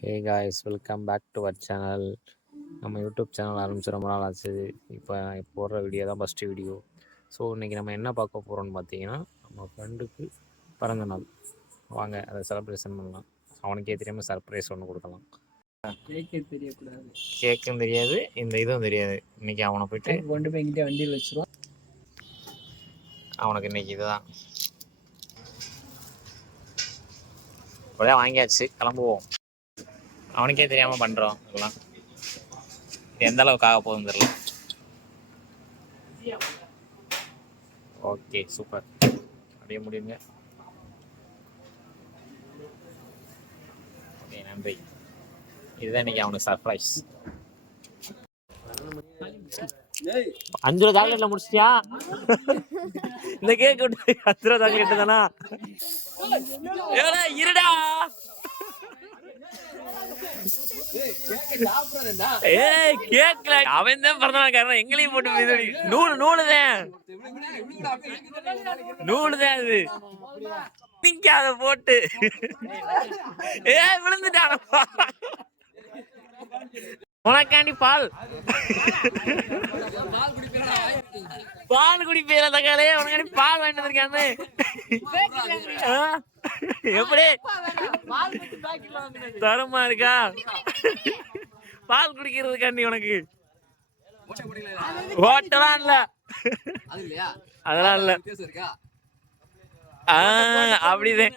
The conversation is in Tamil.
Hey guys, welcome back to our channel. நம்ம யூடியூப் சேனல் ஆரம்பிச்சு ரொம்ப நாள் ஆச்சு. இப்போ போடுற வீடியோ தான் ஃபஸ்ட்டு வீடியோ. ஸோ இன்றைக்கி நம்ம என்ன பார்க்க போகிறோம்னு பார்த்தீங்கன்னா, நம்ம ஃப்ரெண்டுக்கு பிறந்த நாள். வாங்க அதை செலிப்ரேஷன் பண்ணலாம். அவனுக்கே தெரியாமல் சர்ப்ரைஸ் ஒன்று கொடுக்கலாம். கேக்கே தெரியக்கூடாது, கேக்கும் தெரியாது, இந்த இதுவும் தெரியாது. இன்றைக்கி அவனை போயிட்டு கொண்டு போய் எங்கிட்ட வண்டியில் வச்சுருவான். அவனுக்கு இன்றைக்கி இதுதான் ஒரே வாங்கியாச்சு, கிளம்புவோம். அவனுக்கே தெரியாமல் பண்ணுறோம் எல்லாம். எந்த அளவுக்கு ஆக போகுதுன்னு தெரியல. Okay, super. அப்படியே முடியுங்க. ஓகே, நன்றி. இதுதான் இன்னைக்கு அவனுக்கு சர்ப்ரைஸ். 5 ரூபா சாக்லேட்ல முடிச்சிட்டியா? இந்த கேக் 5 ரூபா சாக்லேட் தானா? இருடா. கேக்கல அவன் தான் பிறந்தவன். எங்களையும் போட்டு நூலுதான் அது நிக்காத போட்டு விழுந்துட்டானப்பா. உனக்காண்டி பால் குடிப்பீர தக்காளே. உனக்காண்டி பால் வாங்கிட்டு வந்திருக்கானு. எப்படி தரமா இருக்கா பால் குடிக்கிறதுக்காண்டி? உனக்கு ஓட்டலாம் இல்ல, அதெல்லாம் இல்ல. அப்படிதான்.